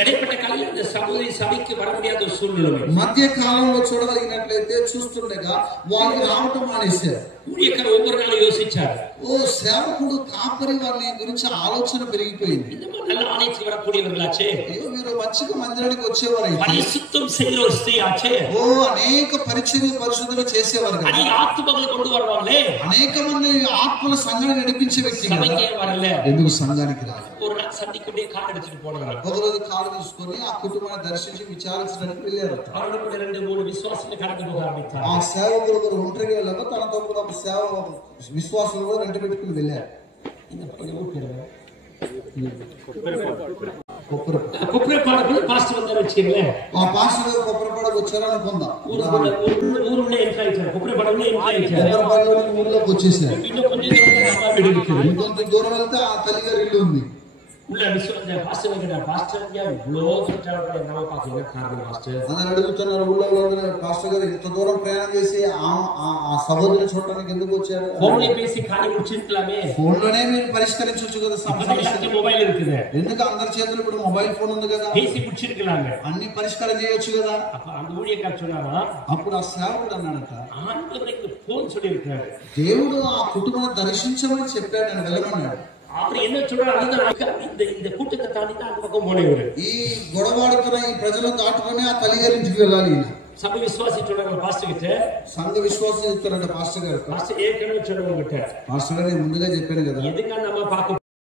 இடைப்பட்ட காலையில் இந்த சகோதரி சபைக்கு வர முடியாத சூழ்நிலை మధ్య కాలంలో చూడగలిగినట్లయితే చూస్తుండగా వాళ్ళు రావటం మానేశారు. ஊழியக்காரர் ஒவ்வொரு நாளும் யோசிச்சார். ఓ సేవకుడు కాపరి వారి గురించి ఆలోచన పెరిగిపోయింది. இந்த நல்ல ஆலயத்துக்கு வரக்கூடியவர்களாச்சே, అయ్యో మీరు మంచిగా మందిరానికి వచ్చేవారైతే, పరిశుద్ధం செய்கிற ஒரு ஸ்திரீ ஆச்சே, ఓ అనేక పరిశుద్ధులు చేసేవారు కదా, అనేక ఆత్మలను கொண்டு வருவாங்களே, అనేక మంది ఆత్మల సంఘాన్ని నడిపించే వ్యక్తి కదా, సభకే வரல, ఎందుకు సంఘానికి రాలేదు? ஒரு நாள் சந்திக்கவே கார் எடுத்துட்டு போனாங்க. ఒకరోజు కారు తీసుకొని ఆ కుటుంబాన్ని దర్శించి విచారించడానికి వెళ్ళారు. அவரோட 2-3 விசுவாசிகள் கடந்து போக ஆரம்பித்தார். ఆ సేవకులు ఒకరు ఒంటరిగా వెళ్ళాక తనతో కూడా ఒక విశ్వాసులు కూడా వెంట పెట్టుకుని వెళ్ళారు. కొప్పరపాడు పాస్టర్ వద్దకు వచ్చేలే, ఆ పాస్టర్ గారు కొప్పరపాడుకు వచ్చారు అనుకుందాం. ఊరులో ఎంటర్ అయ్యారు, కొప్పరపాడులో ఎంటర్ అయ్యారు, కొప్పరపాడులోని ఊర్లోకి వచ్చేసారు. ఇంకొంత దూరం వెళ్తే ఆ తల్లి గారి ఇల్లు ఉంది. అందరు అడుగుతున్నారు, ఊళ్ళో పాస్టర్ గారు ఇంత దూరం ప్రయాణం చేసి ఆ సహోదరుని చూడటానికి ఎందుకు వచ్చారు? ఫోన్ లోనే మీరు పరిష్కరించవచ్చు కదా సమస్య. మొబైల్ ఎందుకు అందరి చేతులు ఇప్పుడు మొబైల్ ఫోన్ ఉంది కదా, అన్ని పరిష్కారం చేయొచ్చు కదా. అప్పుడు ఆ సేవకుడు అన్నాడట, దేవుడు ఆ కుటుంబాన్ని దర్శించమని చెప్పాడు, నేను వెళ్ళమన్నాడు. அப்புறம் என்ன சொல்றாங்க, இந்த கூட்டத்தை தாண்டி தான் அந்த பக்கம் போனவர், ఈ గొడవాడుతున్న ఈ ప్రజలను దాటుకొని ఆ తల్లి గారి ఇంటికి వెళ్ళాలి. சபை விசுவாசி சொல்றாங்க பாஸ்டர் கிட்ட, సంఘ విశ్వాసం చెప్తారంట పాస్టర్ గారు. பாஸ்டர் ஏற்கனவே சொல்றவங்க கிட்ட, పాస్టర్ గారు నేను ముందుగా చెప్పాను కదా, எதுங்க நம்ம பார்க்க